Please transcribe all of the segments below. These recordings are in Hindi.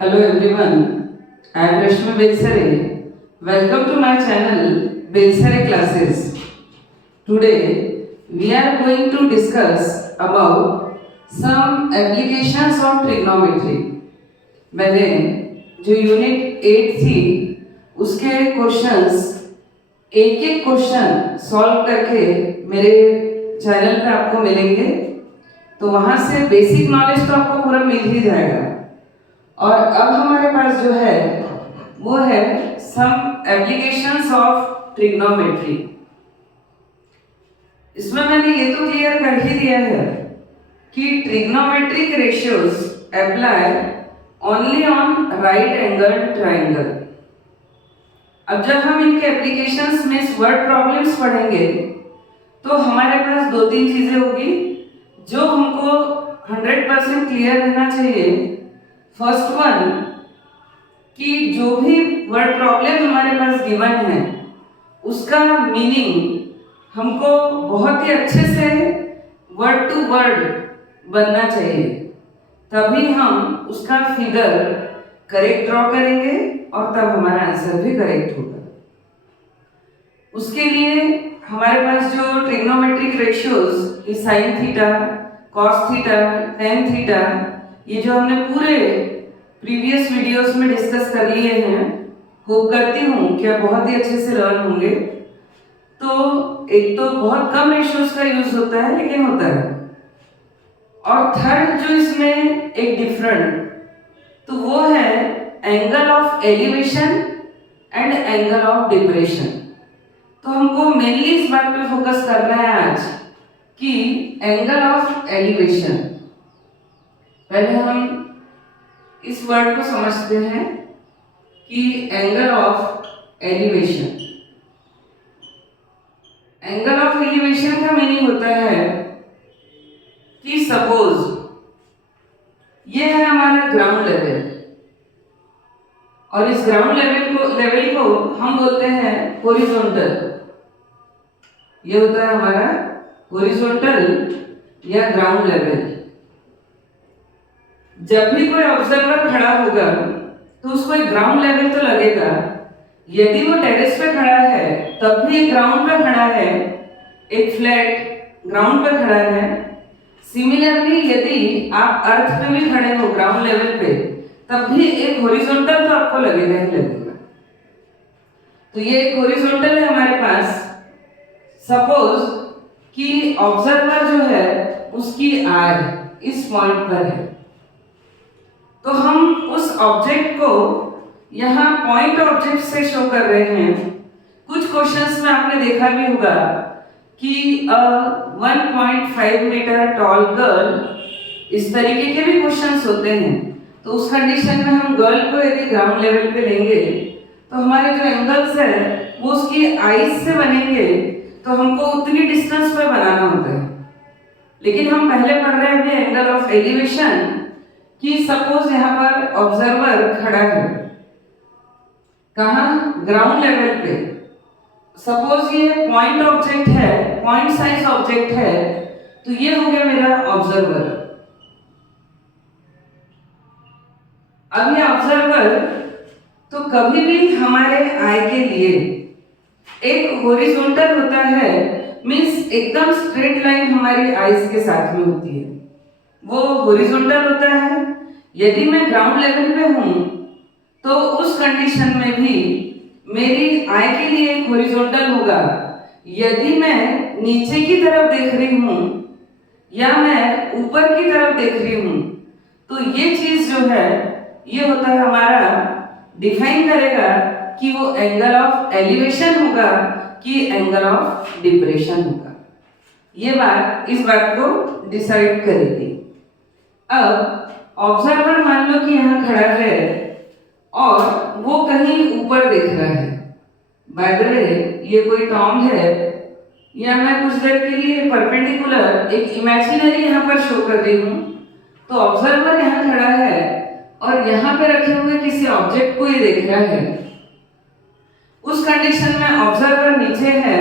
Hello everyone, I am Rashmi Belsare. Welcome to my channel Belsare Classes. Today we are going to discuss about some applications of trigonometry. मैंने जो यूनिट 8 थी उसके क्वेश्चंस एक एक क्वेश्चन सॉल्व करके मेरे चैनल पे आपको मिलेंगे, तो वहाँ से बेसिक नॉलेज तो आपको पूरा मिल ही जाएगा। और अब हमारे पास जो है वो है सम एप्लीकेशंस ऑफ ट्रिग्नोमेट्री। इसमें मैंने ये तो क्लियर कर ही दिया है कि trigonometric ratios apply only on right angle triangle. अब जब हम इनके एप्लीकेशंस में वर्ड प्रॉब्लम्स पढ़ेंगे तो हमारे पास दो तीन चीजें होगी जो हमको 100% क्लियर रहना चाहिए। फर्स्ट वन कि जो भी वर्ड प्रॉब्लम हमारे पास गिवन है उसका मीनिंग हमको बहुत ही अच्छे से वर्ड टू वर्ड बनना चाहिए, तभी हम उसका फिगर करेक्ट ड्रॉ करेंगे और तब हमारा आंसर भी करेक्ट होगा। उसके लिए हमारे पास जो trigonometric ratios sign theta, cos theta, tan theta, ये जो हमने पूरे प्रीवियस वीडियोस में डिस्कस कर लिए हैं, होप करती हूँ कि आप बहुत ही अच्छे से लर्न होंगे। तो एक तो बहुत कम रेशियोज का यूज होता है लेकिन होता है, और थर्ड जो इसमें एक डिफरेंट तो वो है angle of elevation and angle of depression. तो हमको मेनली इस बात पे फोकस करना है आज कि एंगल ऑफ एलिवेशन। पहले हम इस वर्ड को समझते हैं कि angle of elevation. Angle of elevation का मीनिंग होता है कि सपोज ये है हमारा ग्राउंड लेवल, और इस ग्राउंड लेवल को हम बोलते हैं हॉरिजॉन्टल। ये होता है हमारा हॉरिजॉन्टल या ग्राउंड लेवल। जब भी कोई ऑब्जर्वर खड़ा होगा तो उसको एक ग्राउंड लेवल तो लगेगा। यदि वो टेरेस पे खड़ा है तब भी एक ग्राउंड पे खड़ा है, एक फ्लैट ग्राउंड पे खड़ा है। सिमिलरली यदि आप अर्थ पे भी खड़े हो ग्राउंड लेवल पे तब भी एक हॉरिजॉन्टल तो आपको लगेगा ही लगेगा। तो ये एक हॉरिजॉन्टल है हमारे पास। सपोज कि ऑब्जर्वर जो है उसकी आई इस पॉइंट पर है, तो हम उस ऑब्जेक्ट को यहाँ पॉइंट ऑब्जेक्ट से शो कर रहे हैं। कुछ क्वेश्चंस में आपने देखा भी होगा कि 1.5 मीटर टॉल गर्ल, इस तरीके के भी क्वेश्चंस होते हैं। तो उस कंडीशन में हम गर्ल को यदि ग्राउंड लेवल पे लेंगे तो हमारे जो एंगल्स है वो उसकी आईज से बनेंगे, तो हमको उतनी डिस्टेंस पर बनाना होता है। लेकिन हम पहले पढ़ रहे हैं एंगल ऑफ एलिवेशन कि सपोज यहाँ पर ऑब्जर्वर खड़ा है, कहाँ? ग्राउंड लेवल पे। सपोज ये पॉइंट ऑब्जेक्ट है, पॉइंट साइज ऑब्जेक्ट है, तो ये हो गया मेरा ऑब्जर्वर। अब ये ऑब्जर्वर तो कभी भी हमारे आई के लिए एक हॉरिजॉन्टल होता है, मींस एकदम स्ट्रेट लाइन हमारी आईज के साथ में होती है, वो हॉरिजॉन्टल होता है। यदि मैं ग्राउंड लेवल पे हूं तो उस कंडीशन में भी मेरी आई के लिए एक हॉरिजॉन्टल होगा। यदि मैं नीचे की तरफ देख रही हूं या मैं ऊपर की तरफ देख रही हूं तो ये चीज जो है ये होता है हमारा डिफाइन करेगा कि वो एंगल ऑफ एलिवेशन होगा कि एंगल ऑफ डिप्रेशन होगा। ये बात इस बात को डिसाइड करेगी। अब ऑब्जर्वर मान लो कि यहाँ खड़ा है और वो कहीं ऊपर देख रहा है। बाय द वे ये कोई टॉम है, या मैं कुछ देर के लिए परपेंडिकुलर एक इमेजिनरी यहाँ पर शो कर रही हूँ। तो ऑब्जर्वर यहाँ खड़ा है और यहाँ पे रखे हुए किसी ऑब्जेक्ट को ये देख रहा है। उस कंडीशन में ऑब्जर्वर नीचे है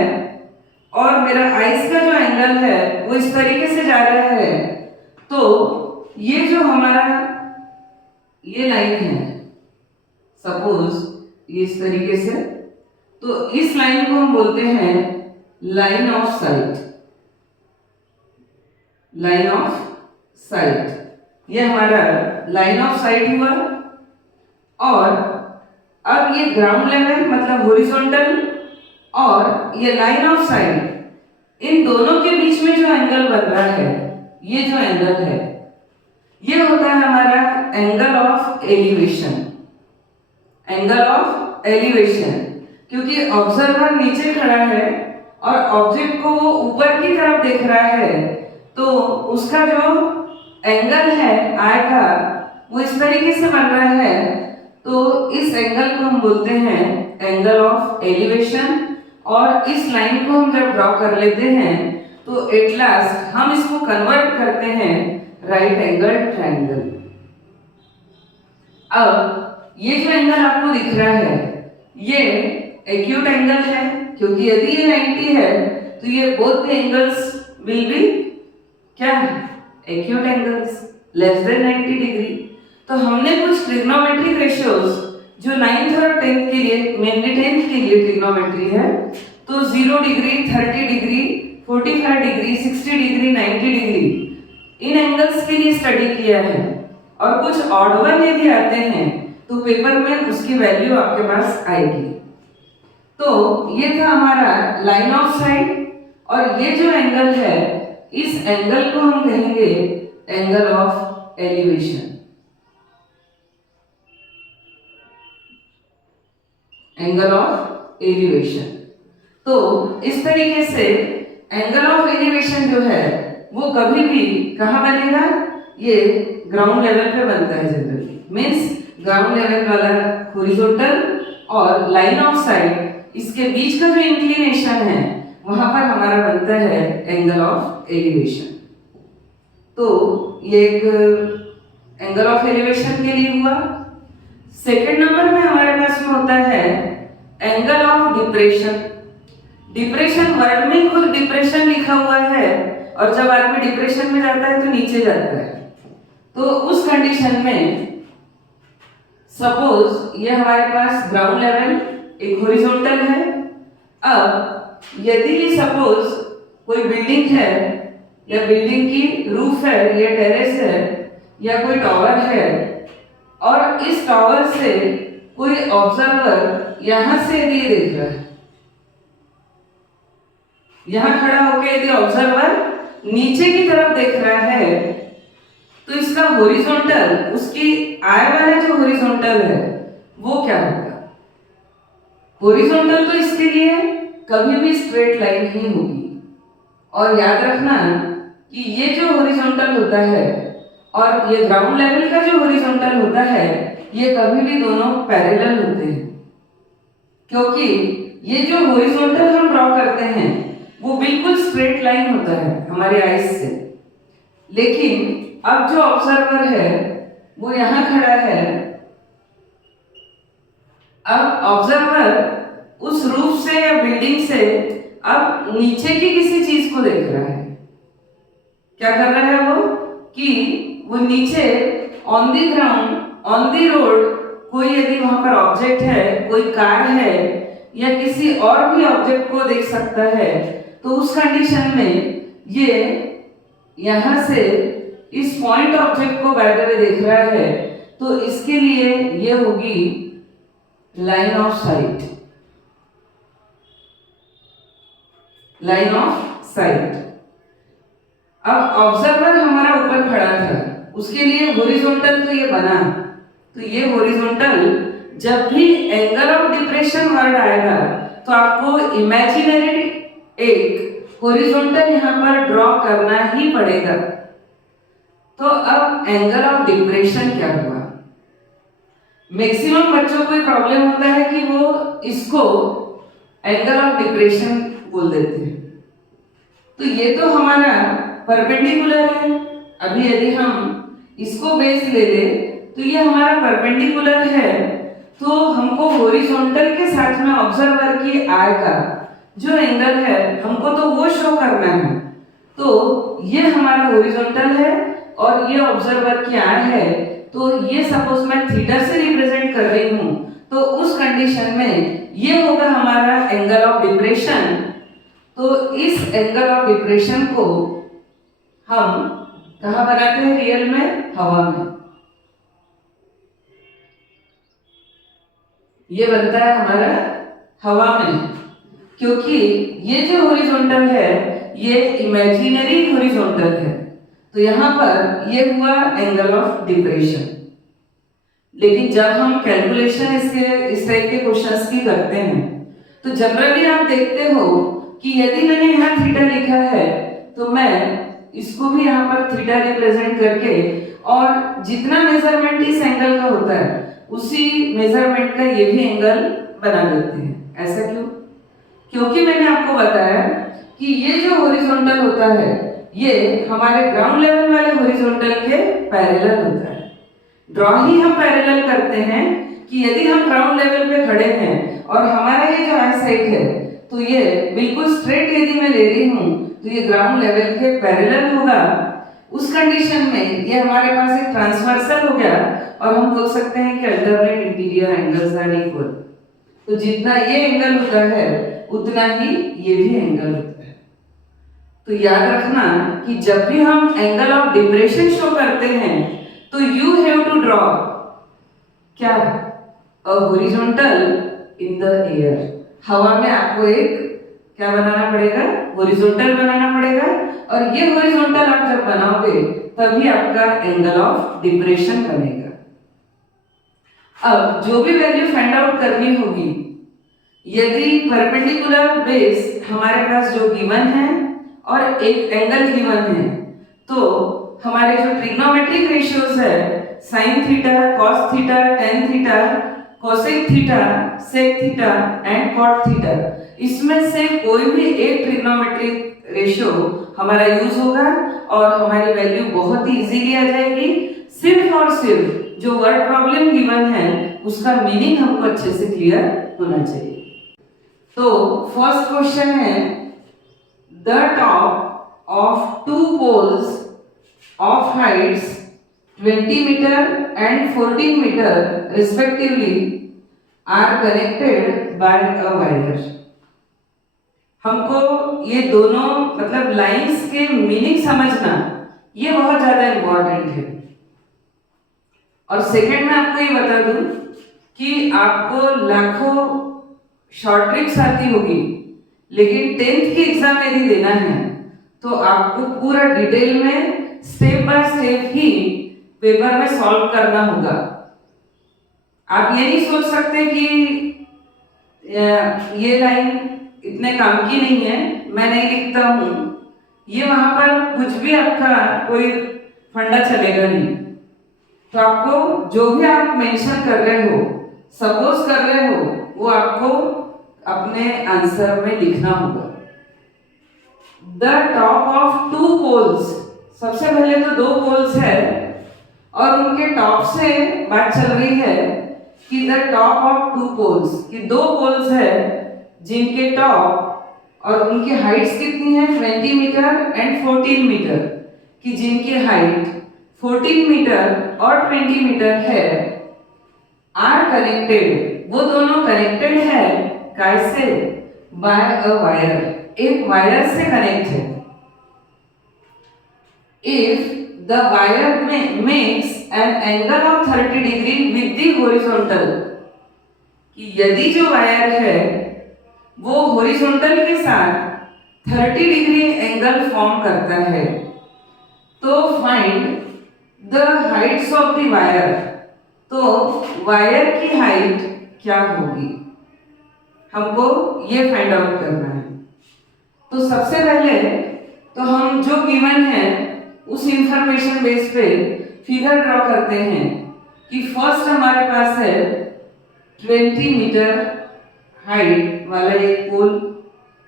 और मेरा आइज का जो एंगल है वो इस तरीके से जा रहा है, तो ये जो हमारा ये लाइन है सपोज इस तरीके से, तो इस लाइन को हम बोलते हैं line of site. Line of site, ये हमारा लाइन ऑफ साइट हुआ। और अब ये ग्राउंड लेवल मतलब हॉरिजॉन्टल और ये लाइन ऑफ साइट, इन दोनों के बीच में जो एंगल बन रहा है, ये जो एंगल है, ये होता है हमारा angle of elevation. Angle of elevation, क्योंकि ऑब्जर्वर नीचे खड़ा है और ऑब्जेक्ट को वो ऊपर की तरफ देख रहा है, तो उसका जो एंगल है आई का, वो इस तरीके से बन रहा है। तो इस एंगल को हम बोलते हैं एंगल ऑफ एलिवेशन। और इस लाइन को हम जब ड्रॉ कर लेते हैं तो एट लास्ट हम इसको कन्वर्ट करते हैं राइट एंगल ट्रायंगल। अब ये जो एंगल आपको दिख रहा है, ये एक्यूट एंगल है, क्योंकि यदि ये 90 है तो ये both the angles will be क्या acute angles less than 90 degree. तो हमने कुछ ट्रिग्नोमेट्रिक रेशियोज जो 9th और 10th के लिए, मेनली 10th के लिए ट्रिग्नोमेट्री है, तो 0 degree, 30 degree, 45 degree, 60 degree, 90 degree, इन एंगल्स के लिए स्टडी किया है। और कुछ ऑड वन यदि आते हैं तो पेपर में उसकी वैल्यू आपके पास आएगी। तो ये था हमारा लाइन ऑफ साइट, और ये जो एंगल है, इस एंगल को हम कहेंगे angle of elevation. Angle of elevation. तो इस तरीके से एंगल ऑफ एलिवेशन जो है वो कभी भी कहाँ बनेगा, ये ग्राउंड लेवल पे बनता है जनरली। मीन्स ग्राउंड लेवल वाला हॉरिजॉन्टल और लाइन ऑफ साइट, इसके बीच का जो इंक्लिनेशन है वहां पर हमारा बनता है एंगल ऑफ एलिवेशन। तो ये एक एंगल ऑफ एलिवेशन के लिए हुआ। सेकेंड नंबर में हमारे पास में होता है angle of depression. Depression word में खुद डिप्रेशन लिखा हुआ है, और जब आदमी डिप्रेशन में जाता है तो नीचे जाता है। तो उस कंडीशन में सपोज ये हमारे पास ग्राउंड लेवल एक हॉरिजॉन्टल है। अब यदि सपोज कोई बिल्डिंग है, या बिल्डिंग की रूफ है, या टेरेस है, या कोई टावर है, और इस टावर से कोई ऑब्जर्वर यहां से यदि देख रहा है, यहां खड़ा होकर यदि ऑब्जर्वर नीचे की तरफ देख रहा है, तो इसका हॉरिजॉन्टल, उसकी आई वाला जो हॉरिजॉन्टल है वो क्या होगा? हॉरिजॉन्टल तो इसके लिए कभी भी स्ट्रेट लाइन ही होगी। और याद रखना कि ये जो हॉरिजॉन्टल होता है और ये ग्राउंड लेवल का जो हॉरिजॉन्टल होता है, ये कभी भी दोनों पैरेलल होते हैं, क्योंकि ये जो हॉरिजॉन्टल हम ड्रॉ करते हैं वो बिल्कुल स्ट्रेट लाइन होता है हमारे आईज से। लेकिन अब जो ऑब्जर्वर है वो यहां खड़ा है। अब ऑब्जर्वर उस रूफ से या बिल्डिंग से अब नीचे की किसी चीज को देख रहा है। क्या कर रहा है वो? कि वो नीचे on the ground, on the road, कोई यदि वहां पर ऑब्जेक्ट है, कोई कार है, या किसी और भी ऑब्जेक्ट को देख सकता है, तो उस कंडीशन में ये यहां से इस पॉइंट ऑब्जेक्ट को बाय द वे देख रहा है, तो इसके लिए ये होगी line of site. Line of site. अब ऑब्जर्वर हमारा ऊपर खड़ा था, उसके लिए हॉरिजॉन्टल तो ये बना, तो ये हॉरिजॉन्टल जब भी एंगल ऑफ डिप्रेशन वर्ड आएगा तो आपको इमेजिनरी एक हॉरिजॉन्टल यहां पर ड्रॉ करना ही पड़ेगा। तो अब एंगल ऑफ डिप्रेशन क्या हुआ? मैक्सिमम बच्चों को प्रॉब्लम होता है कि वो इसको एंगल ऑफ डिप्रेशन बोल देते हैं। तो ये तो हमारा परपेंडिकुलर है। अभी यदि हम इसको बेस ले ले तो ये हमारा परपेंडिकुलर है, तो हमको हॉरिजॉन्टल के साथ में ऑब्जर्वर की आई का जो एंगल है हमको तो वो शो करना है। तो ये हमारा हॉरिजॉन्टल है और ये ऑब्जर्वर की आई है, तो ये सपोज मैं थीटा से रिप्रेजेंट कर रही हूँ, तो उस कंडीशन में ये होगा हमारा एंगल ऑफ डिप्रेशन। तो इस एंगल ऑफ डिप्रेशन को हम कहाँ बनाते हैं रियल में? हवा में। ये बनता है हमारा हवा में, क्योंकि ये जो हॉरिजॉन्टल है ये इमेजिनरी हॉरिजॉन्टल है। तो यहाँ पर ये हुआ एंगल ऑफ डिप्रेशन। लेकिन जब हम कैलकुलेशन इसके इस टाइप के क्वेश्चंस की करते हैं तो जनरली आप देखते हो कि यदि मैंने यहाँ थीटा लिखा है तो मैं इसको भी यहाँ पर थीटा रिप्रेजेंट करके और जितना मेजरमेंट इस एंगल का होता है उसी मेजरमेंट का ये भी एंगल बना देते हैं। ऐसा क्यों? क्योंकि मैंने आपको बताया कि ये जो हॉरिजॉन्टल होता है ये हमारे ग्राउंड लेवल वाले हॉरिजॉन्टल के पैरेलल होता है। ड्रॉ ही हम पैरेलल करते हैं कि यदि हम ग्राउंड लेवल पे खड़े हैं और हमारा ये जो आई साइड है तो ये बिल्कुल स्ट्रेट यदि मैं ले रही हूँ तो ये ग्राउंड लेवल के पैरेलल होगा। उस कंडीशन में ये हमारे पास एक ट्रांसवर्सल हो गया और हम बोल सकते हैं कि alternate interior angles are equal. तो जितना ये एंगल होता है उतना ही ये भी एंगल होता है। तो याद रखना कि जब भी हम एंगल ऑफ डिप्रेशन शो करते हैं तो यू हैव टू ड्रॉ क्या? A horizontal in the air. हवा में आपको एक क्या बनाना पड़ेगा? हॉरिजॉन्टल बनाना पड़ेगा। और ये हॉरिजॉन्टल आप जब बनाओगे तभी आपका एंगल ऑफ डिप्रेशन बनेगा। अब जो भी वैल्यू फाइंड आउट करनी होगी, यदि परपेंडिकुलर बेस हमारे पास जो गिवन है और एक एंगल गिवन है तो हमारे जो ट्रिग्नोमेट्रिक रेशियोज है sine theta, cos theta, tan theta, cosec theta, sec theta and cot theta, इसमें से कोई भी एक ट्रिग्नोमेट्रिक रेशियो हमारा यूज होगा और हमारी वैल्यू बहुत ही इजीली आ जाएगी। सिर्फ और सिर्फ जो वर्ड प्रॉब्लम गिवन है उसका मीनिंग हमको अच्छे से क्लियर होना चाहिए। तो फर्स्ट क्वेश्चन है the top of two poles of heights 20 meter and 14 meter respectively are connected by a wire। हमको ये दोनों मतलब लाइंस के मीनिंग समझना ये बहुत ज्यादा इंपॉर्टेंट है। और सेकंड में आपको ये बता दूं कि आपको लाखों शॉर्ट ट्रिक्स आती होगी लेकिन 10th की एग्जाम यदि देना है तो आपको पूरा डिटेल में step by step he paper में सॉल्व करना होगा। आप ये नहीं सोच सकते कि ये लाइन इतने काम की नहीं है, मैं नहीं लिखता हूँ, ये वहां पर कुछ भी आपका कोई फंडा चलेगा नहीं। तो आपको जो भी आप मेंशन कर रहे हो, सपोज कर रहे हो, वो आपको अपने आंसर में लिखना होगा। The top of two poles, सबसे पहले तो दो पोल्स है और उनके टॉप से बात चल रही है कि the top of two poles, कि दो पोल्स है जिनके टॉप और उनकी हाइट्स कितनी है 20 मीटर एंड 14 मीटर, कि जिनकी हाइट 14 मीटर और 20 मीटर है, आर कनेक्टेड, वो दोनों कनेक्टेड है कैसे? बाय अ वायर, एक वायर से कनेक्ट है। If the wire makes an angle of 30 degree with the horizontal, कि यदि जो वायर है वो हॉरिजॉन्टल के साथ 30 डिग्री एंगल फॉर्म करता है तो find the Heights of the wire. तो वायर की हाइट क्या होगी हमको ये फाइंड आउट करना है। तो सबसे पहले तो हम जो गिवन है उस इंफॉर्मेशन बेस पे फिगर ड्रॉ करते हैं कि फर्स्ट हमारे पास है 20 मीटर हाइट वाला एक पोल।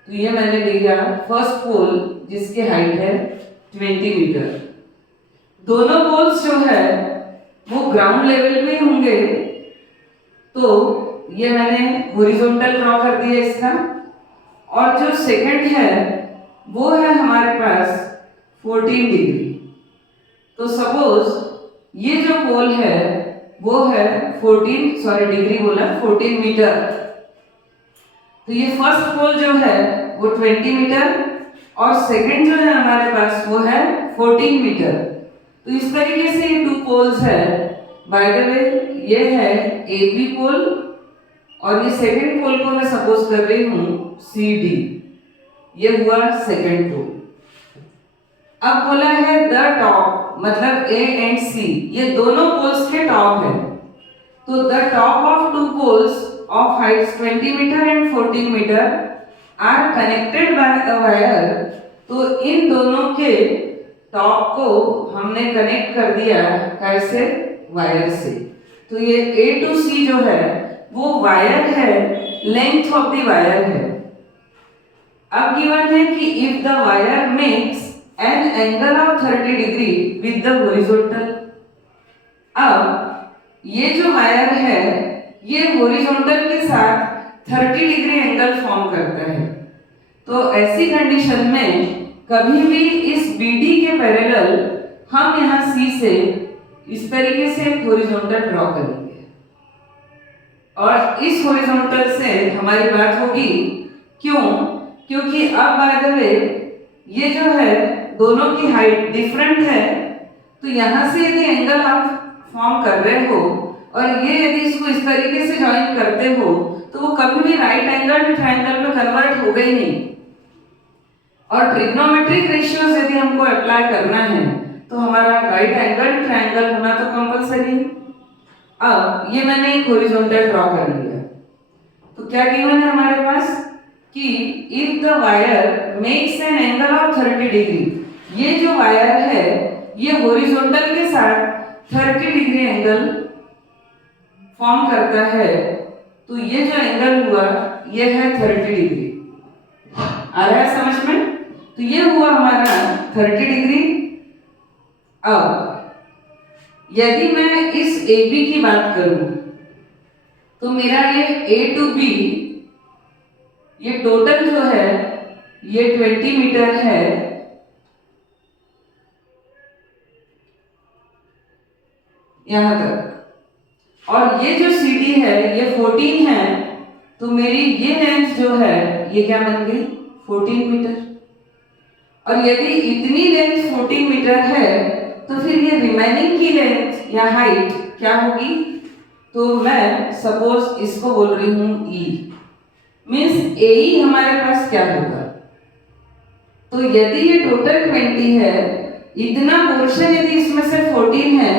तो ये मैंने लिया फर्स्ट पोल जिसकी हाइट है 20 मीटर। दोनों पोल्स जो है वो ग्राउंड लेवल पे होंगे तो ये मैंने हॉरिजॉन्टल ड्रॉ कर दिया इसका। और जो सेकंड है वो है हमारे पास 14 डिग्री। तो सपोज ये जो पोल है वो है 14 मीटर। तो ये फर्स्ट पोल जो है वो 20 मीटर और सेकंड जो है हमारे पास वो है 14 मीटर। तो इस तरीके से ये 2 पोल्स है। बाय द वे ये है ए बी पोल और ये सेकंड पोल को मैं सपोज कर रही हूँ सी डी। ये हुआ सेकंड पोल। अब बोला है द टॉप, मतलब ए एंड सी ये दोनों पोल्स के टॉप है। तो the top of 2 poles of heights 20 meter and 14 meter are connected by a wire। तो इन दोनों के टॉप को हमने कनेक्ट कर दिया कैसे? वायर से। तो ये A to C जो है वो वायर है, लेंथ ऑफ द वायर है। अब गिवन है कि if the wire makes an angle of 30 degree with the horizontal. अब ये जो वायर है ये हॉरिजॉन्टल के साथ 30 डिग्री एंगल फॉर्म करता है। तो ऐसी कंडीशन में कभी भी इस BD के पैरेलल हम यहाँ C से इस तरीके से एक हॉरिजॉन्टल ड्रॉ करेंगे और इस हॉरिजॉन्टल से हमारी बात होगी। क्यों? क्योंकि अब बाय द वे ये जो है दोनों की हाइट डिफरेंट है। तो यहाँ से यदि एंगल आप फॉर्म कर रहे हो और ये यदि इसको इस तरीके से ज्वाइन करते हो तो वो कभी भी राइट एंगल ट्रायंगल में कन्वर्ट होगा ही नहीं। और ट्रिग्नोमेट्रिक रेशियोज यदि हमको अप्लाई करना है तो हमारा राइट एंगल ट्रायंगल होना तो कंपलसरी है। अब ये मैंने एक हॉरिजॉन्टल ड्रॉ कर लिया। तो क्या गिवन है हमारे पास कि if the wire makes an angle of 30 degree, ये जो वायर है ये हॉरिजॉन्टल के साथ 30 डिग्री एंगल फॉर्म करता है। तो ये जो एंगल हुआ ये है 30 डिग्री। आ रहा है समझ में? तो ये हुआ हमारा 30 डिग्री। अब यदि मैं इस AB की बात करूं तो मेरा ये A to B ये टोटल जो है ये 20 मीटर है। यहां तक। और ये जो CD है ये 14 है। तो मेरी ये लेंथ जो है ये क्या बन गई? 14 मीटर। और यदि इतनी लेंथ 14 मीटर है तो फिर ये रिमेनिंग की लेंथ या हाइट क्या होगी? तो मैं सपोज इसको बोल रही हूं E, मीन्स AE हमारे पास क्या होगा? तो यदि ये टोटल 20 है, इतना पोर्शन यदि इसमें से 14 है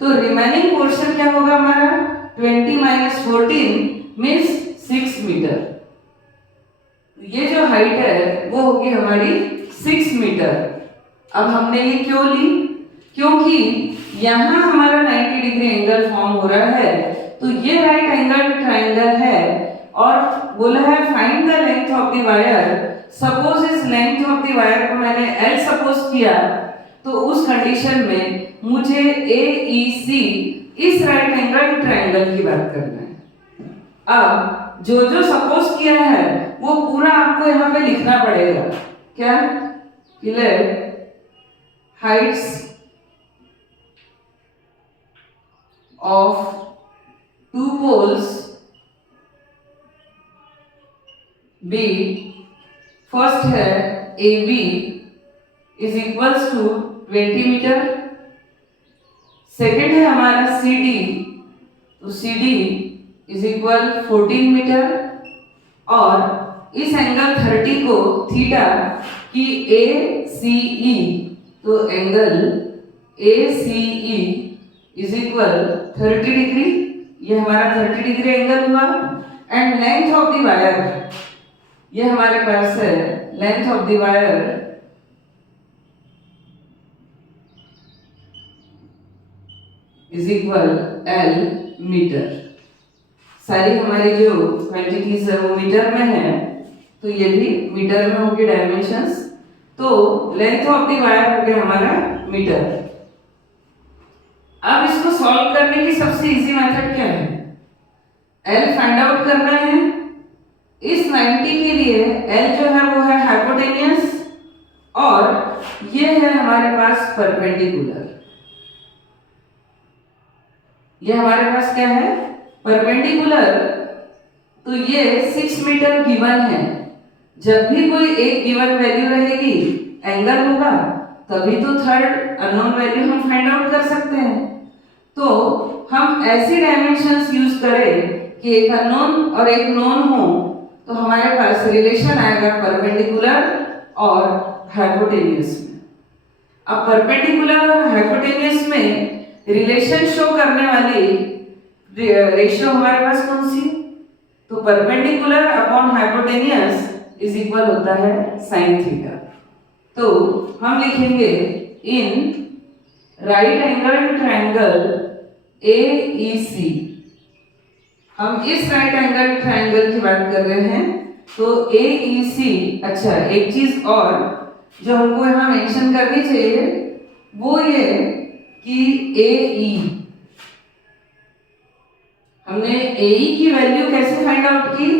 तो रिमेनिंग पोर्शन क्या होगा हमारा? 20 माइनस 14 मीन्स 6 मीटर। ये जो हाइट है वो होगी हमारी 6 मीटर। अब हमने ये क्यों ली? क्योंकि यहाँ हमारा 90 डिग्री एंगल फॉर्म हो रहा है। तो ये राइट एंगल ट्रायंगल है और बोला है find the length of the wire. Suppose इस लेंथ ऑफ द वायर को मैंने L सपोज किया तो उस कंडीशन में मुझे AEC इस राइट एंगल ट्रायंगल की बात करना है। अब जो जो सपोज किया है वो पूरा आपको यहाँ पे लिखना पड़ेगा। क्या? let heights of 2 poles be, first है AB is equals to 20 metre. Second है हमारा CD, तो CD is equal 14 मीटर। और इस एंगल 30 को थीटा की ACE, तो angle ACE is equal 30 degree. ये हमारा 30 डिग्री एंगल हुआ। And length of the wire, ये हमारे पास है length of the wire is equal L metre. सारी हमारी जो क्वांटिटीज है वो मीटर में है, तो ये भी मीटर में होगी डायमेंशंस। तो लेंथ ऑफ द वायर हो गया हमारा मीटर। अब इसको सॉल्व करने की सबसे इजी मेथड क्या है? L फाइंड आउट करना है। इस 90 के लिए L जो है वो है हाइपोटेनियस और ये है हमारे पास परपेंडिकुलर। ये हमारे पास क्या है, परपेंडिकुलर, तो ये 6 मीटर गिवन है। जब भी कोई एक गिवन वैल्यू रहेगी, एंगल होगा, तभी तो थर्ड अननोन वैल्यू हम फाइंड आउट कर सकते हैं। तो हम ऐसी डायमेंशंस यूज करें कि एक अननोन और एक नोन हो, तो हमारे पास रिलेशन आएगा परपेंडिकुलर और हाइपोटेन्यूस में। अब परपेंडिकुलर और हाइपोटेन्यूस में रिलेशन शो करने वाली रेशियो हमारे पास कौन सी, तो perpendicular upon hypotenuse is equal होता है साइन थीटा। तो हम लिखेंगे इन राइट एंगल ट्रायंगल AEC, हम इस राइट एंगल ट्रायंगल की बात कर रहे हैं, तो AEC। अच्छा, एक चीज और जो हमको यहाँ मेंशन करनी चाहिए वो ये कि AE, हमने AE की वैल्यू कैसे फाइंड आउट की,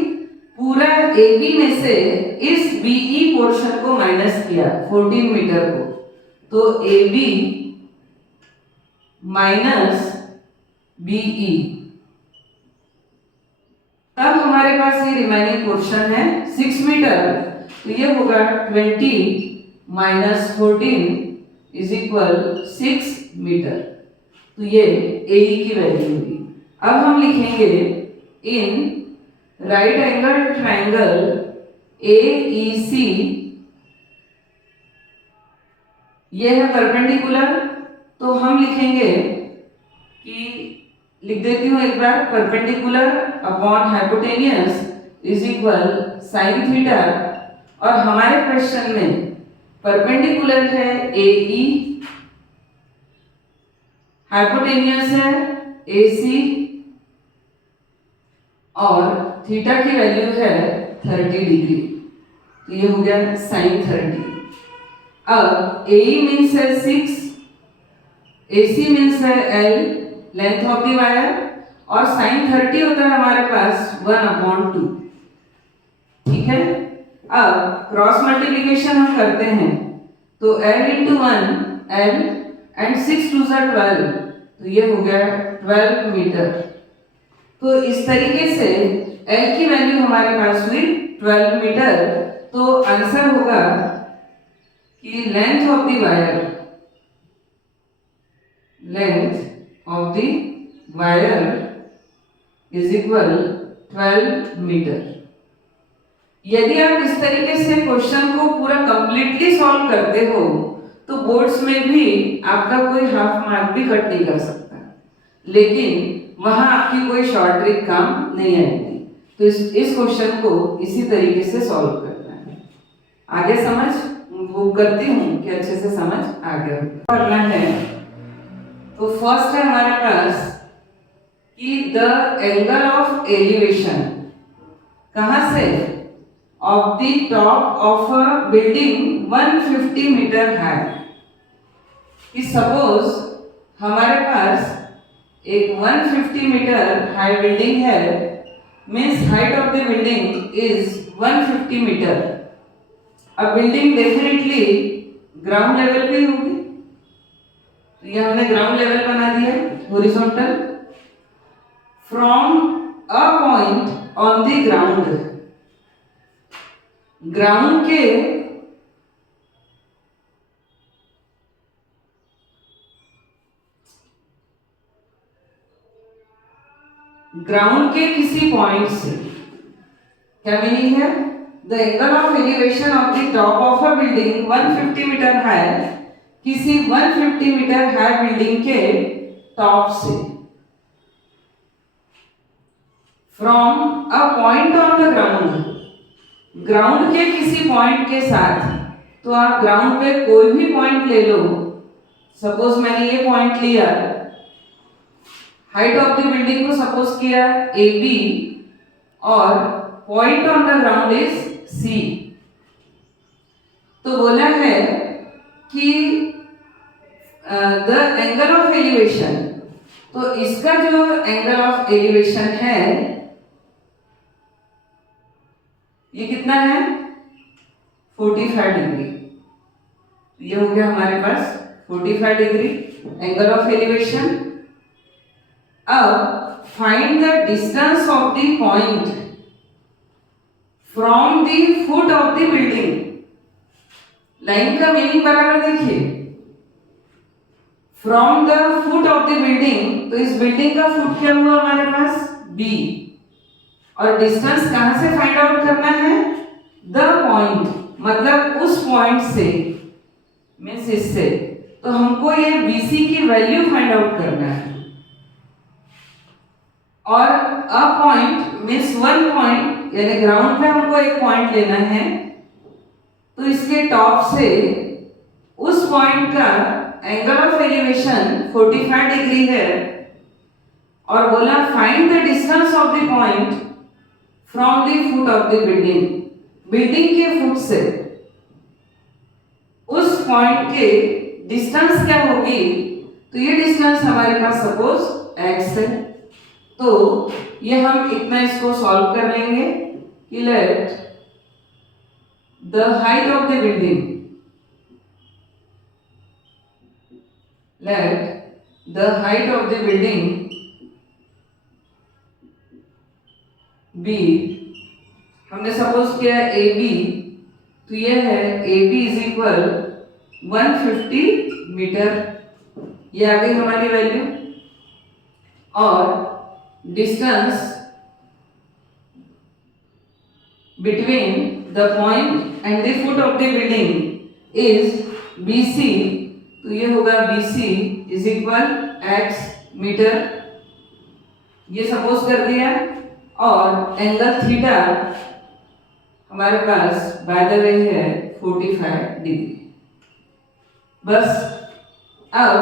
पूरा AB में से इस BE पोर्शन को माइनस किया 14 मीटर को, तो AB माइनस BE, तब हमारे पास ये रिमेनिंग पोर्शन है 6 मीटर, तो ये होगा 20 माइनस 14 इज इक्वल 6 मीटर। तो ये AE की वैल्यू हुई। अब हम लिखेंगे इन राइट एंगल ट्रायंगल AEC, ये है परपेंडिकुलर, तो हम लिखेंगे कि, लिख देती हूँ एक बार, perpendicular upon hypotenuse is equal sine theta, और हमारे क्वेश्चन में परपेंडिकुलर है AE, हाइपोटेनियस है AC, और थीटा की वैल्यू है 30 डिग्री, तो ये हो गया साइन 30। अब AE मीन्स है 6, AC मीन्स है L, length of the wire, और साइन 30 होता है हमारे पास 1/2। ठीक है, अब क्रॉस मल्टीप्लिकेशन हम करते हैं, तो L इंटू 1 L एंड 6 2 12, तो ये हो गया 12 मीटर। तो इस तरीके से L की वैल्यू हमारे पास हुई 12 मीटर। तो आंसर होगा कि length of the wire, length of the wire is equal 12 metre. यदि आप इस तरीके से क्वेश्चन को पूरा कंप्लीटली सॉल्व करते हो, तो बोर्ड्स में भी आपका कोई हाफ मार्क भी कट नहीं कर सकता, लेकिन वहां आपकी कोई शॉर्ट ट्रिक काम नहीं आएगी। तो इस क्वेश्चन को इसी तरीके से सॉल्व करना है। आगे समझ वो करती हूँ कि अच्छे से समझ आ गया करना है। तो फर्स्ट है हमारे पास कि द एंगल ऑफ एलिवेशन, कहां से, of the top of a building 150 metre high. कि सपोज हमारे पास एक 150 मीटर हाई बिल्डिंग है, means height of the building is 150 metre. अब बिल्डिंग डेफिनेटली ग्राउंड लेवल पे होगी, तो ये हमने ग्राउंड लेवल बना दिया horizontal. From a point on the ground, ground के किसी पॉइंट से, क्या मीनिंग है, the angle of elevation of the top of a building 150 metre high, किसी 150 मीटर हाई बिल्डिंग के टॉप से, from a point on the ground, ground के किसी पॉइंट के साथ। तो आप ग्राउंड पे कोई भी पॉइंट ले लो, सपोज मैंने ये पॉइंट लिया, हाइट ऑफ द बिल्डिंग को सपोज किया AB, और point on the ground is C। तो बोला है कि द एंगल ऑफ एलिवेशन, तो इसका जो एंगल ऑफ एलिवेशन है ये कितना है, 45 डिग्री। ये हो गया हमारे पास 45 डिग्री एंगल ऑफ एलिवेशन। अब find the distance of the point from the foot of the building. Line का मीनिंग बराबर देखिए, from the foot of the building, तो इस बिल्डिंग का फुट क्या हुआ हमारे पास बी, और डिस्टेंस कहां से फाइंड आउट करना है, द पॉइंट, मतलब उस पॉइंट से, मीन्स इससे, तो हमको ये BC की वैल्यू फाइंड आउट करना है। और a point means one point, यानी ग्राउंड पे हमको एक पॉइंट लेना है, तो इसके टॉप से उस पॉइंट का एंगल ऑफ एलिवेशन 45 डिग्री है, और बोला find the distance of the point from the foot of the building. Building के फुट से उस पॉइंट के डिस्टेंस क्या होगी, तो ये डिस्टेंस हमारे पास सपोज x है, तो ये हम इतना इसको सॉल्व कर लेंगे कि let the height of the building, let the height of the building be, हमने सपोज किया AB, तो यह है AB इज इक्वल 150 मीटर, ये आ गई हमारी वैल्यू। और distance between the point and the foot of the building is BC, तो ये होगा BC is equal x metre, ये सपोज कर दिया। और एंगल थीटा हमारे पास बाय द वे है 45 डिग्री। बस अब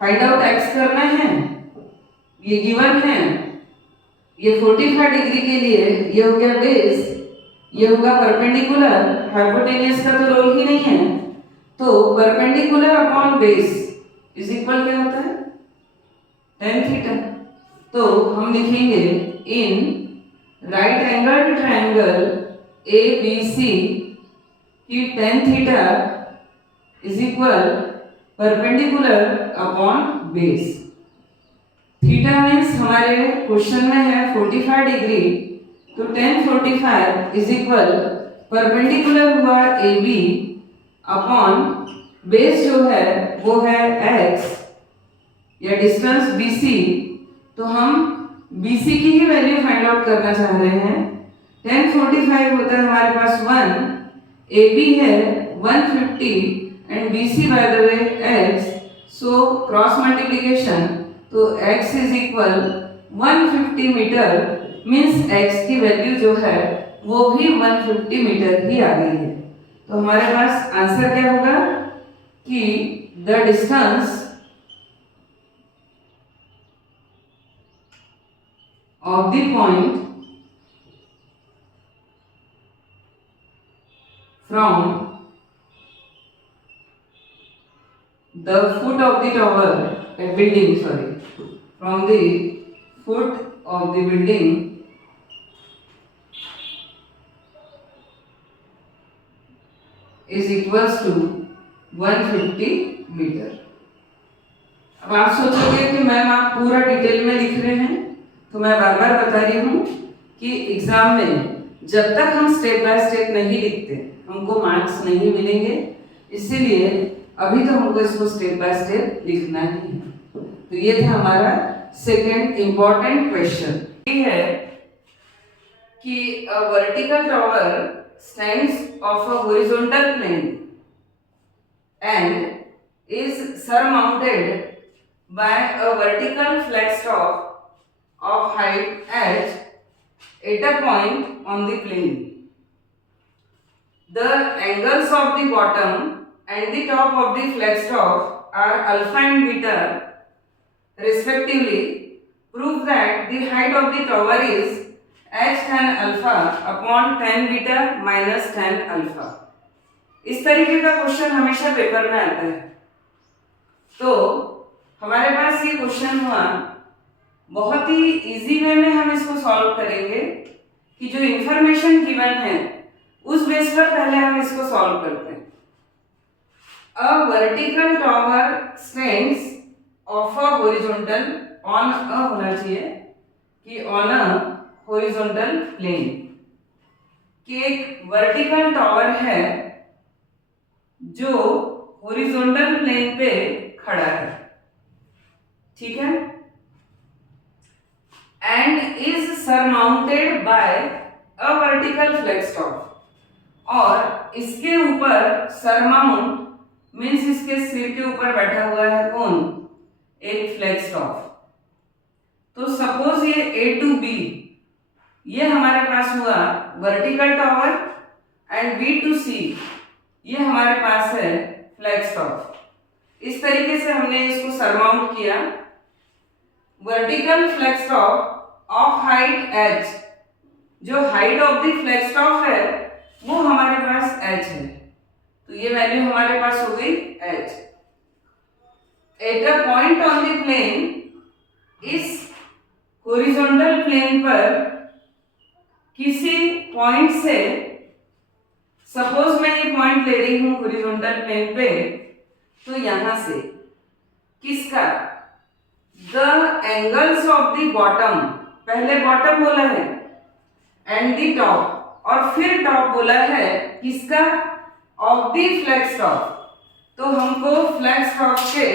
फाइंड आउट x करना है, ये गिवन है, ये 45 डिग्री के लिए ये हो गया बेस, ये होगा परपेंडिकुलर, हाइपोटेन्यूज का तो रोल ही नहीं है, तो perpendicular upon base is equal क्या होता है tan थीटा। तो हम लिखेंगे इन राइट एंगल ट्रायंगल ABC की tan theta is equal perpendicular upon base. Theta means हमारे क्वेश्चन में है 45 डिग्री, तो tan 45 इज इक्वल परपेंडिकुलर हुआ AB अपॉन बेस जो है वो है x या डिस्टेंस BC, तो हम BC की ही वैल्यू फाइंड आउट करना चाह रहे हैं। tan 45 होता है हमारे पास 1, AB है 150 and BC by the way x, so cross multiplication, तो x is equal 150 metre, means x की वैल्यू जो है वो भी 150 मीटर ही आ गई है। तो हमारे पास आंसर क्या होगा कि the distance of the point from the foot of the tower building, sorry, from the foot of the building is equals to 150 metre. अब आप सोचोगे कि मैम आप पूरा डिटेल में लिख रहे हैं, तो मैं बार बार बता रही हूँ कि एग्जाम में जब तक हम स्टेप बाय स्टेप नहीं लिखते हमको मार्क्स नहीं मिलेंगे, इसीलिए अभी तो हमको इसको स्टेप बाय स्टेप लिखना ही है। तो ये था हमारा सेकेंड इंपॉर्टेंट क्वेश्चन। ये है कि a vertical tower stands of a horizontal plane and is surmounted by a vertical flagstaff of height at a point on the plane. The angles of the bottom and the top of the flagstaff are alpha and beta respectively. Prove that the height of the tower is h tan alpha upon tan beta minus tan alpha. इस तरीके का क्वेश्चन हमेशा पेपर में आता है। तो हमारे पास ये क्वेश्चन हुआ, बहुत ही इजी वे में हम इसको सॉल्व करेंगे कि जो इंफॉर्मेशन गिवन है उस बेस पर पहले हम इसको सॉल्व करते हैं। A vertical tower stands of a horizontal on a होना चाहिए कि ऑन अ हॉरिजॉन्टल प्लेन, कि एक वर्टिकल टावर है जो हॉरिजॉन्टल प्लेन पे खड़ा है, ठीक है, and is surmounted bye a vertical flag stock, और इसके ऊपर सरमाउंट मीन्स इसके सिर के ऊपर बैठा हुआ है कौन, एक फ्लैग स्टॉक। तो सपोज ये ए टू बी, ये हमारे पास हुआ vertical tower, and B to C ये हमारे पास है फ्लैग स्टॉक। इस तरीके से हमने इसको सरमाउंट किया। Vertical flag stock of height h, जो height of the flag stock है वो हमारे पास h है, तो ये वैल्यू हमारे पास हो गई h। At a point on the plane, इस हॉरिजॉन्टल प्लेन पर किसी पॉइंट से, सपोज मैं ये पॉइंट ले रही हूं हॉरिजॉन्टल प्लेन पे, तो यहां से किसका, the angles of the bottom, पहले बॉटम बोला है, एंड द टॉप, और फिर टॉप बोला है किसका, ऑफ द फ्लैग स्टॉक। तो हमको फ्लैग स्टॉक के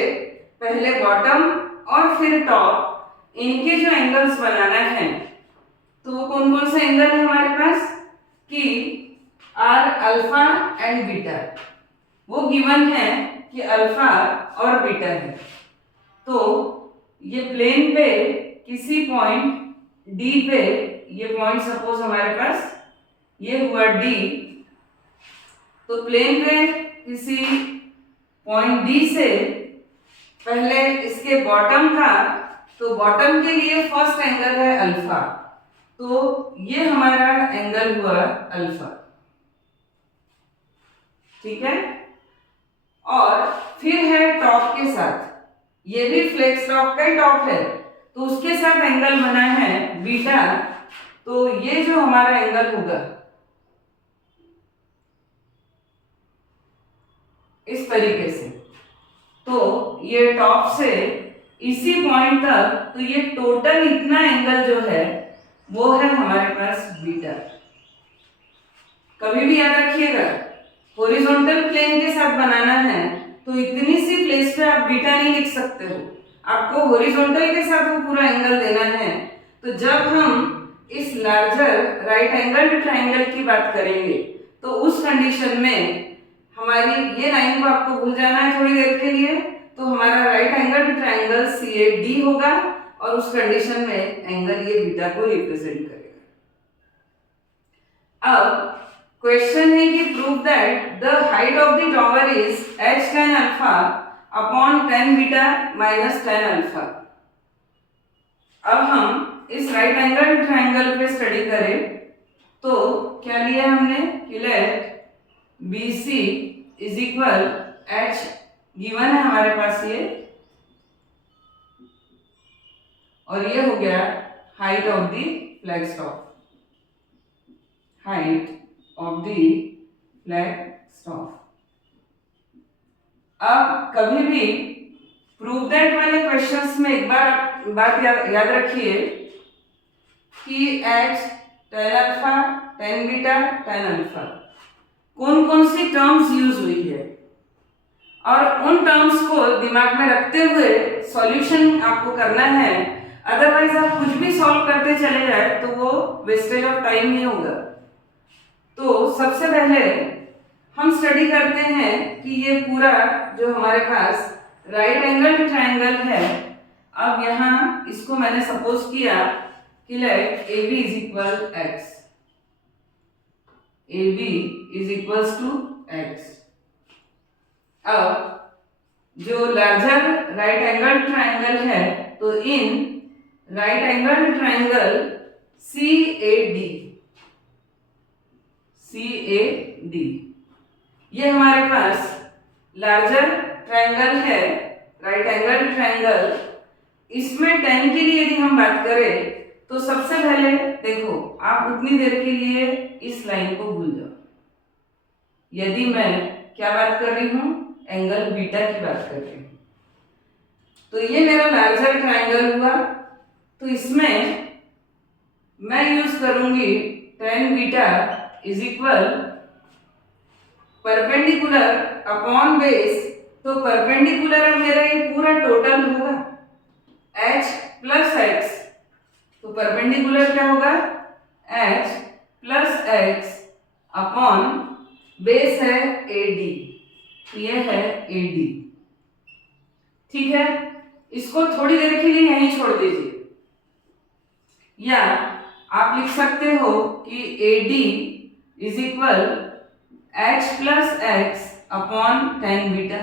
पहले बॉटम और फिर टॉप, इनके जो एंगल्स बनाना है, तो वो कौन कौन से एंगल है हमारे पास, कि आर अल्फा एंड बीटा, वो गिवन है कि अल्फा और बीटा है। तो ये प्लेन पे किसी पॉइंट डी पे, ये पॉइंट सपोज हमारे पास ये हुआ डी, तो प्लेन पे किसी पॉइंट डी से पहले इसके बॉटम का, तो बॉटम के लिए फर्स्ट एंगल है अल्फा, तो ये हमारा एंगल हुआ अल्फा, ठीक है। और फिर है टॉप के साथ, ये भी फ्लैग स्टॉक का ही टॉप है, तो उसके साथ एंगल बना है बीटा, तो ये जो हमारा एंगल होगा इस तरीके से, तो ये टॉप से इसी पॉइंट तक, तो ये टोटल इतना एंगल जो है वो है हमारे पास बीटा। कभी भी याद रखिएगा, हॉरिजॉन्टल प्लेन के साथ बनाना है तो इतनी सी प्लेस पे आप बीटा नहीं लिख सकते हो, आपको हॉरिजॉन्टल के साथ वो पूरा एंगल देना है। तो जब हम इस लार्जर राइट एंगल ट्राइंगल की बात करेंगे, तो उस कंडीशन में हमारी ये लाइन को आपको भूल जाना है थोड़ी देर के लिए, तो हमारा right angle triangle C A D होगा, और उस कंडीशन में एंगल ये बीटा को रिप्रेजेंट करेगा। अब क्वेश्चन है कि prove that the height of the tower is h tan alpha upon tan beta minus tan alpha. अब हम इस राइट एंगल ट्राइंगल पे स्टडी करें, तो क्या लिया हमने कि let BC is equal h, given है हमारे पास ये, और ये हो गया height of the flag stock, height of the flag stock. अब कभी भी प्रूव दैट वाले क्वेश्चंस में एक बात याद रखिए कि h tan alpha tan beta tan alpha कौन कौन सी टर्म्स यूज हुई है, और उन टर्म्स को दिमाग में रखते हुए सॉल्यूशन आपको करना है। अदरवाइज आप कुछ भी सॉल्व करते चले जाए तो वो वेस्टेज ऑफ टाइम ही होगा। तो सबसे पहले हम स्टडी करते हैं कि ये पूरा जो हमारे पास राइट एंगल ट्राइंगल है, अब यहाँ इसको मैंने सपोज किया कि let A B is equal x, A B is equals to x. अब जो लार्जर राइट एंगल ट्राइंगल है, तो in right angle triangle CAD, ये हमारे पास लार्जर ट्राइंगल है, राइट एंगल ट्राइंगल। इसमें tan के लिए यदि हम बात करें, तो सबसे पहले देखो आप उतनी देर के लिए इस लाइन को भूल जाओ। यदि मैं क्या बात कर रही हूं, एंगल बीटा की बात कर रही हूं, तो ये मेरा लार्जर ट्राइंगल हुआ। तो इसमें मैं यूज करूंगी tan beta is equal perpendicular upon base. तो परपेंडिकुलर अब मेरा ये पूरा टोटल होगा h प्लस x। तो परपेंडिकुलर क्या होगा h plus x upon base है AD। तो ये है AD। ठीक है, इसको थोड़ी देर के लिए यहीं छोड़ दीजिए, या आप लिख सकते हो कि AD is equal h plus x upon tan beta.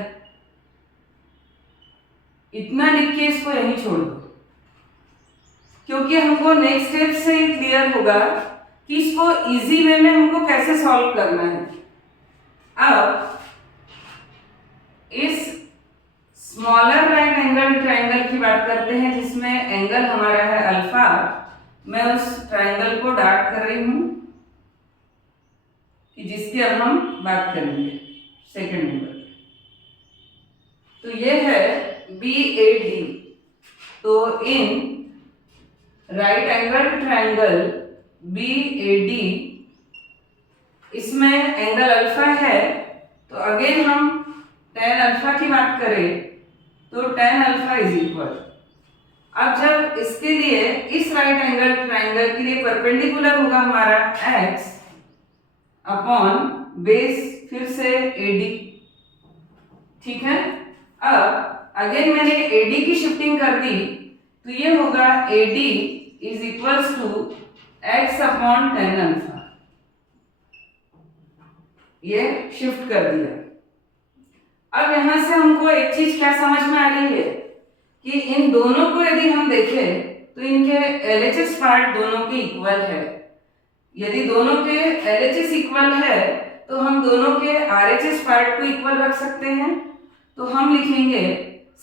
इतना लिख के इसको यहीं छोड़ दो, क्योंकि हमको नेक्स्ट स्टेप से क्लियर होगा कि इसको इजी वे में हमको कैसे सॉल्व करना है। अब इस स्मॉलर राइट एंगल ट्राइंगल की बात करते हैं, जिसमें एंगल हमारा है अल्फा। मैं उस ट्राइंगल को डार्क कर रही हूं कि जिसकी अब हम बात करेंगे सेकंड नंबर। तो ये है BAD। तो in right angle triangle BAD, इसमें एंगल अल्फा है। तो अगेन हम tan अल्फा की बात करें तो tan अल्फा इज इक्वल, अब जब इसके लिए इस राइट एंगल ट्राइंगल के लिए परपेंडिकुलर होगा हमारा x अपॉन बेस फिर से AD। ठीक है, अब अगेन मैंने AD की शिफ्टिंग कर दी, तो ये होगा AD is equals to x upon tan alpha. ये शिफ्ट कर दिया। अब यहां से हमको एक चीज क्या समझ में आ रही है कि इन दोनों को यदि हम देखें तो इनके LHS पार्ट दोनों के इक्वल है। यदि दोनों के LHS इक्वल है तो हम दोनों के RHS पार्ट को इक्वल रख सकते हैं। तो हम लिखेंगे,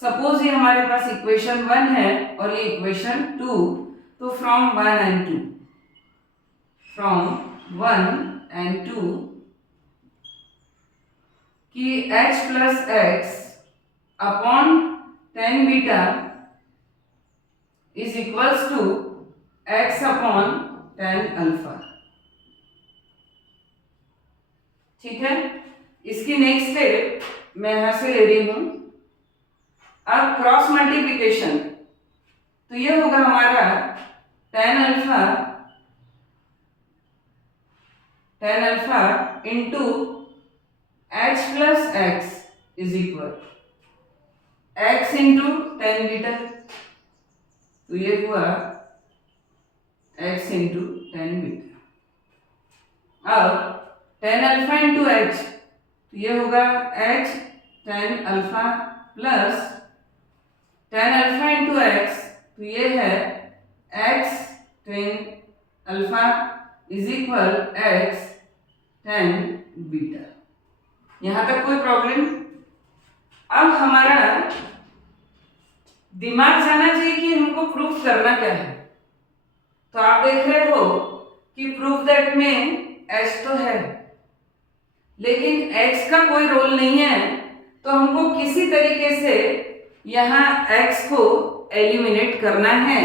सपोज ये हमारे पास इक्वेशन 1 है और ये इक्वेशन 2। तो फ्रॉम 1 एंड 2 कि h plus x upon tan beta is equals to x upon tan alpha. ठीक है, इसकी नेक्स्ट स्टेप मैं यहां से ले रही हूं। अब क्रॉस मल्टीप्लिकेशन, तो ये होगा हमारा tan alpha into h plus x is equal x into tan beta. तो ये हुआ x इंटू tan बीटा। अब tan अल्फा इंटू h, तो ये होगा h tan alpha plus tan alpha into x, तो ये है x tan alpha is equal x tan beta. यहां तक कोई प्रॉब्लम? अब हमारा दिमाग जाना चाहिए कि हमको प्रूफ करना क्या है। तो आप देख रहे हो कि प्रूफ दैट में h तो है, लेकिन x का कोई रोल नहीं है। तो हमको किसी तरीके से यहाँ x को एलिमिनेट करना है,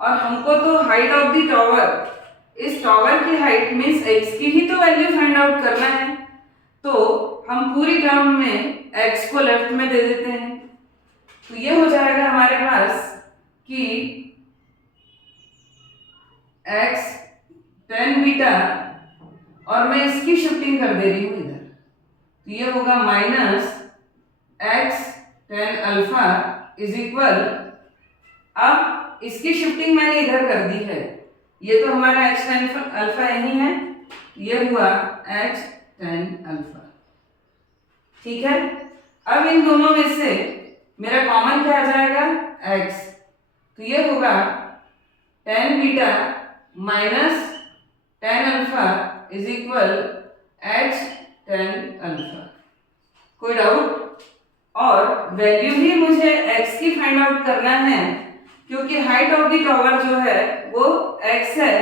और हमको तो हाइट ऑफ द टॉवर, इस टॉवर की हाइट मीन्स x की ही तो वैल्यू फाइंड आउट करना है। तो हम पूरी टर्म में x को लेफ्ट में दे देते हैं। तो ये हो जाएगा हमारे पास कि x tan बीटा, और मैं इसकी शिफ्टिंग कर दे रही हूं इधर। तो ये होगा minus x tan alpha is equal, अब इसकी शिफ्टिंग मैंने इधर कर दी है। ये तो हमारा h tan अल्फा यही है, ये हुआ h tan अल्फा। ठीक है, अब इन दोनों में से मेरा कॉमन क्या आ जाएगा x। तो ये होगा tan beta minus tan alpha is equal h tan alpha. कोई डाउट? और वैल्यू भी मुझे x की फाइंड आउट करना है, क्योंकि हाइट ऑफ द टॉवर जो है वो x है।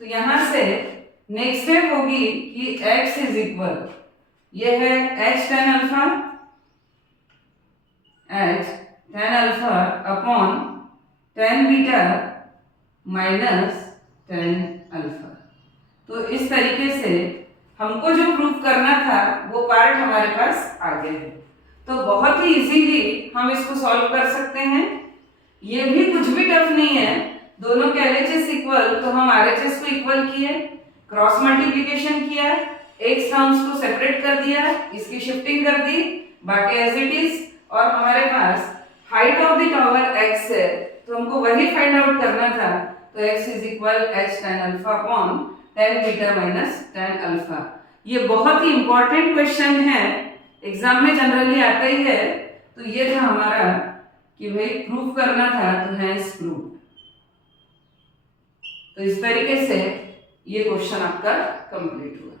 तो यहां से नेक्स्ट स्टेप होगी कि x इज इक्वल, ये है h tan alpha, h tan alpha upon tan beta minus tan alpha. तो इस तरीके से हमको जो प्रूव करना था वो पार्ट हमारे पास आ गया है। तो बहुत ही इजीली हम इसको सॉल्व कर सकते हैं। ये भी कुछ भी टफ नहीं है। दोनों के एलएचएस इक्वल, तो हम आरएचएस को इक्वल किए, क्रॉस मल्टीप्लिकेशन किया, एक्स टर्म्स को सेपरेट कर दिया, इसकी शिफ्टिंग कर दी, बाकी एज इट इज। और हमारे पास height of the tower x है, तो हमको वही फाइंड आउट करना था। तो x is equal h tan alpha upon tan beta minus tan alpha. ये बहुत ही इंपॉर्टेंट क्वेश्चन है, एग्जाम में जनरली आता ही है। तो ये था हमारा कि भाई प्रूफ करना था, तो हैंस प्रूफ। तो इस तरीके से ये क्वेश्चन आपका कंप्लीट हुआ।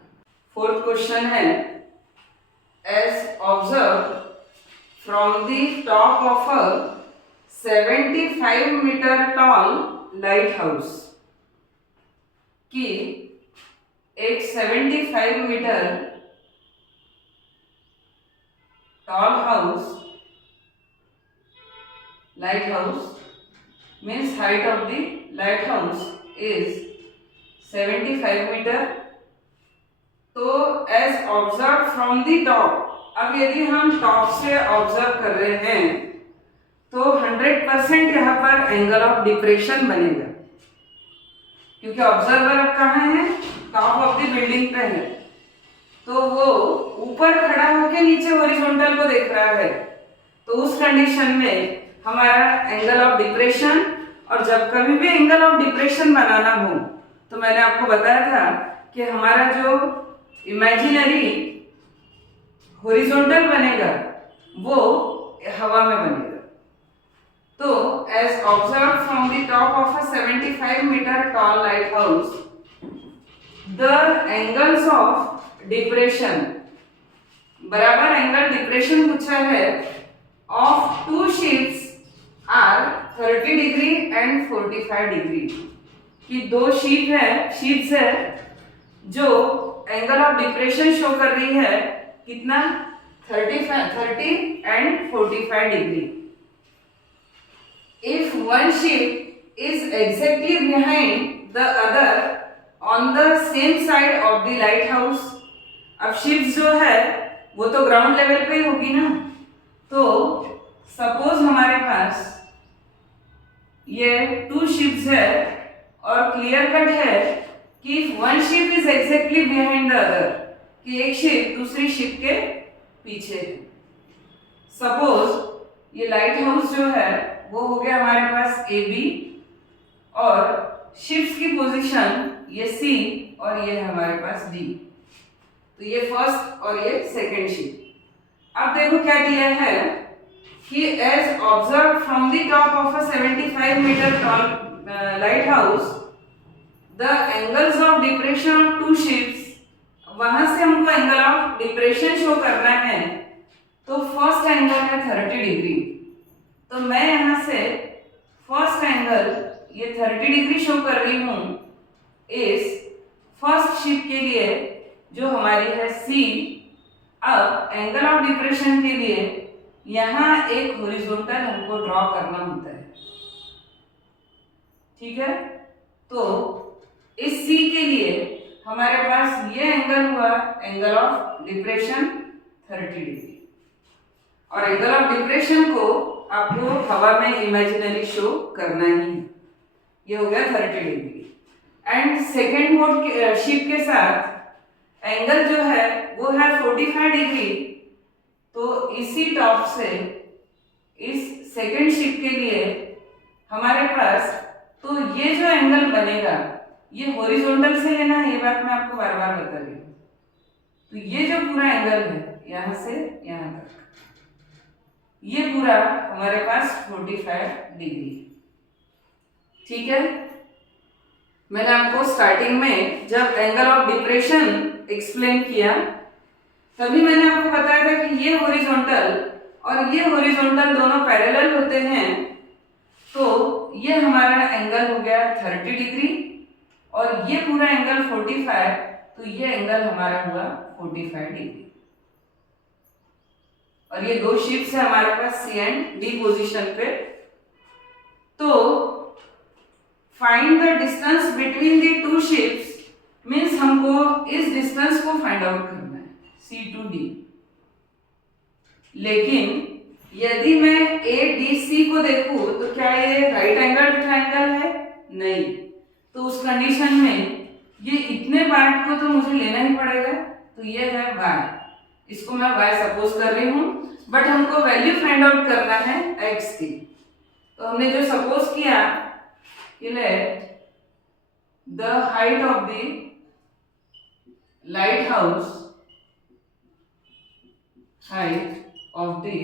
फोर्थ क्वेश्चन है, as observe from the top of a 75 metre tall lighthouse, कि एक 75 metre tall house, lighthouse means height of the lighthouse is 75 metre. तो as observed from the top, अब यदि हम टॉप से ऑब्जर्व कर रहे हैं तो 100% यहाँ पर एंगल ऑफ डिप्रेशन बनेगा, क्योंकि ऑब्जर्वर अब कहाँ है, टॉप ऑफ द बिल्डिंग पे है। तो वो ऊपर खड़ा होकर नीचे हॉरिजॉन्टल को देख रहा है। तो उस कंडीशन में हमारा एंगल ऑफ डिप्रेशन, और जब कभी भी एंगल ऑफ डिप्रेशन बनाना हो तो मैंने आपको बताया था कि हमारा जो इमेजिनरी हॉरिजॉन्टल बनेगा वो हवा में बनेगा। तो as observe from the top of a 75 metre tall lighthouse, the angles of depression, बराबर एंगल डिप्रेशन पूछा है, of two ships are 30 degree and 45 degree, कि दो शीप्स है जो एंगल ऑफ डिप्रेशन शो कर रही है, कितना, 30 and 45 degree. If one sheep is exactly behind the other on the same side of the light house, अब शिप्स जो है वो तो ग्राउंड लेवल पे ही होगी ना। तो सपोज हमारे पास ये टू शिप्स है और क्लियर कट है कि one ship is exactly behind the other, कि एक शिप दूसरी शिप के पीछे है। सपोज ये लाइट हाउस जो है वो हो गया हमारे पास ए बी, और शिप्स की पोजीशन ये सी, और ये है हमारे पास डी। तो ये फर्स्ट और ये सेकंड शिप। अब देखो क्या दिया है कि as observe from the top of a 75 metre tall lighthouse, the angles of depression of two ships, वहां से हमको एंगल ऑफ डिप्रेशन शो करना है। तो फर्स्ट एंगल है 30 डिग्री, तो मैं यहां से फर्स्ट एंगल ये 30 डिग्री शो कर रही हूं इस फर्स्ट शिप के लिए जो हमारी है सी। अब एंगल ऑफ डिप्रेशन के लिए यहां एक हॉरिजॉन्टल हमको ड्रॉ करना होता है, ठीक है। तो इस सी के लिए हमारे पास ये एंगल हुआ एंगल ऑफ डिप्रेशन 30 डिग्री, और एंगल ऑफ डिप्रेशन को आपको हवा में इमेजिनरी शो करना ही है। ये हो गया 30 degree. And second mode ship के साथ एंगल जो है वो है 45 डिग्री। तो इसी टॉप से इस सेकेंड शिप के लिए हमारे पास, तो ये जो एंगल बनेगा ये हॉरिजॉन्टल से है ना, ये बात मैं आपको बार बार बता रही हूँ। तो ये जो पूरा एंगल है यहां से यहां तक, ये पूरा हमारे पास 45 डिग्री, ठीक है। मैंने आपको स्टार्टिंग में जब एंगल ऑफ डिप्रेशन एक्सप्लेन किया तभी मैंने आपको बताया था कि ये हॉरिजॉन्टल और ये हॉरिजॉन्टल दोनों पैरेलल होते हैं। तो ये हमारा एंगल हो गया 30 डिग्री और ये पूरा एंगल 45, तो ये एंगल हमारा हुआ 45 डिग्री। और ये दो शिप्स है हमारे पास सी एंड डी पोजीशन पे। तो find the distance between the two ships means हमको इस डिस्टेंस को फाइंड आउट करना है सी टू डी। लेकिन यदि मैं ए डी सी को देखूं तो क्या ये राइट एंगल ट्रायंगल है? नहीं। तो उस कंडीशन में ये इतने पार्ट को तो मुझे लेना ही पड़ेगा। तो ये है y, इसको मैं y सपोज कर रही हूँ, बट हमको वैल्यू फाइंड आउट करना है x की। तो हमने जो सपोज किया कि let the height of the light house, height of the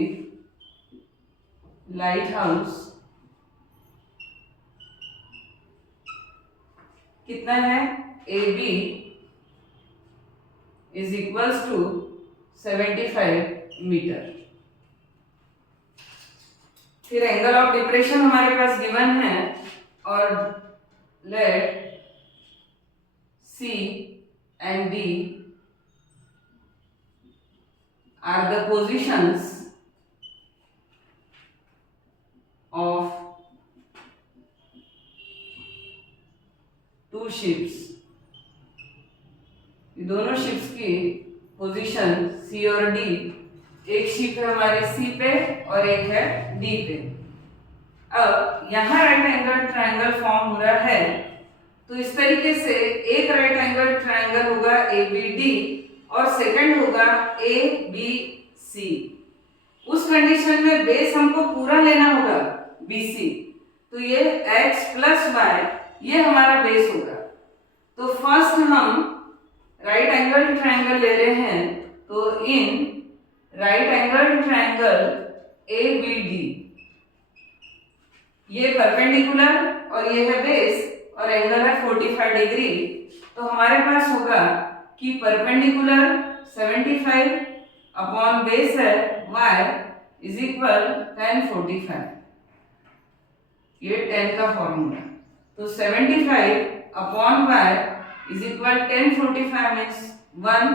lighthouse कितना है? AB is equals to 75 metre. फिर एंगल ऑफ डिप्रेशन हमारे पास गिवन है और let C and D are the positions of two ships। ये दोनों शिप्स की पोजीशन सी और डी, एक शिप है हमारे सी पे और एक है डी पे। अब यहाँ राइट एंगल ट्रायंगल फॉर्म हो रहा है, तो इस तरीके से एक राइट एंगल ट्रायंगल होगा ABD और सेकंड होगा ABC। उस कंडीशन में बेस हमको पूरा लेना होगा BC, तो ये x प्लस वाई ये हमारा बेस होगा। तो फर्स्ट हम राइट एंगल ट्रायंगल ले रहे हैं, तो in right angle triangle ABD ये परपेंडिकुलर और ये है बेस और एंगल है 45 डिग्री। तो हमारे पास होगा कि परपेंडिकुलर 75 अपॉन बेस है y इज इक्वल tan 45, ये tan का फॉर्मूला। तो 75 upon y is equal tan 45 means 1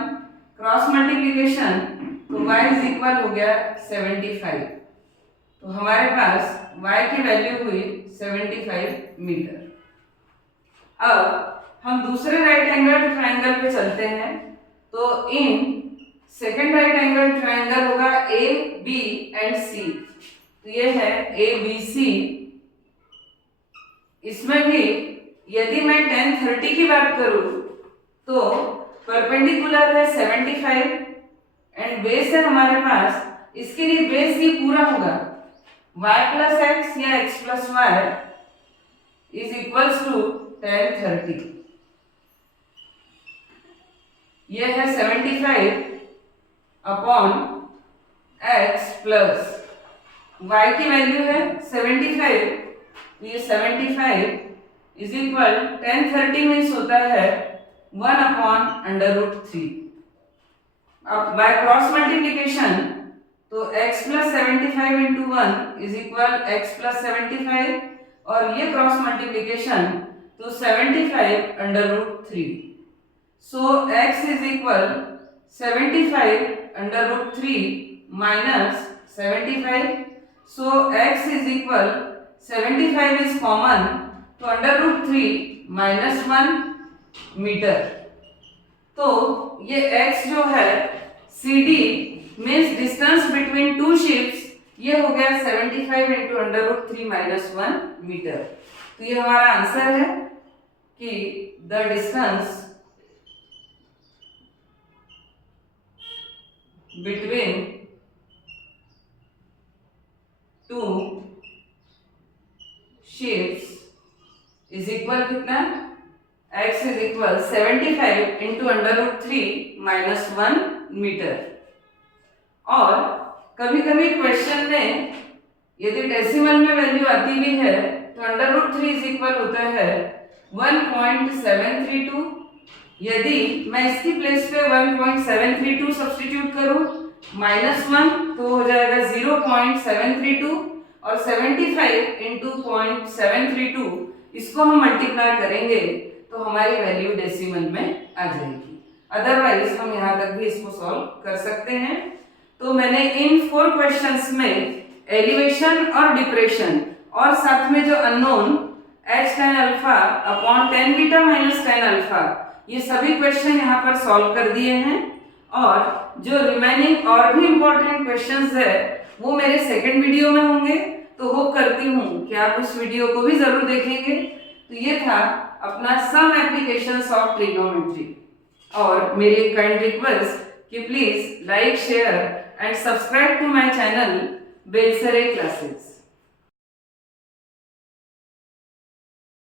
cross multiplication, तो y इज इक्वल हो गया 75। तो हमारे पास y की वैल्यू हुई 75 मीटर। अब हम दूसरे राइट एंगल ट्रायंगल पे चलते हैं। तो in second right angle triangle होगा ए बी एंड सी, तो ये है ABC। इसमें भी यदि मैं tan 30 की बात करूं तो परपेंडिकुलर है 75 एंड बेस है हमारे पास, इसके लिए बेस ये पूरा होगा y प्लस एक्स या x plus y is equals to tan 30। ये है 75 अपॉन x प्लस y की वैल्यू है 75, तो ये 75 इज इक्वल tan 30 मीन्स होता है 1 अपॉन √3। अब बाय क्रॉस मल्टीप्लिकेशन तो x plus 75 into 1 is equal x plus 75 और ये क्रॉस मल्टीप्लिकेशन तो 75 √3। So x is equal 75 √3 minus 75. So x is equal 75 is common, तो √3 minus 1 मीटर। तो ये x जो है CD means distance between two ships, ये हो गया 75 into √3 minus 1 मीटर। तो ये हमारा आंसर है कि the distance between two ships is equal कितना? x is equal 75 into √3 minus 1 metre. और कभी कभी क्वेश्चन में यदि डेसिमल में वैल्यू आती भी है तो √3 इज इक्वल होता है 1.732। यदि मैं इसकी प्लेस पे 1.732 सब्स्टिट्यूट करूं -1 तो हो जाएगा 0.732 और 75 इंटू 0.732 इसको हम मल्टीप्लाई करेंगे तो हमारी वैल्यू डेसिमल में आ जाएगी। अदरवाइज हम यहाँ तक भी इसको सॉल्व कर सकते हैं। तो मैंने इन 4 क्वेश्चंस में एलिवेशन और डिप्रेशन और साथ में जो unknown h tan alpha upon tan beta minus tan alpha, ये सभी क्वेश्चन यहाँ पर सॉल्व कर दिए हैं। और जो रिमेनिंग और भी इम्पोर्टेंट क्वेश्चंस है वो मेरे सेकंड वीडियो में होंगे, तो होप करती हूँ कि आप उस वीडियो को भी जरूर देखेंगे। तो ये था अपना सम एप्लीकेशंस ऑफ ट्रिग्नोमेट्री, और मेरी एक काइंड रिक्वेस्ट कि please like, share and subscribe to my channel Belsare classes.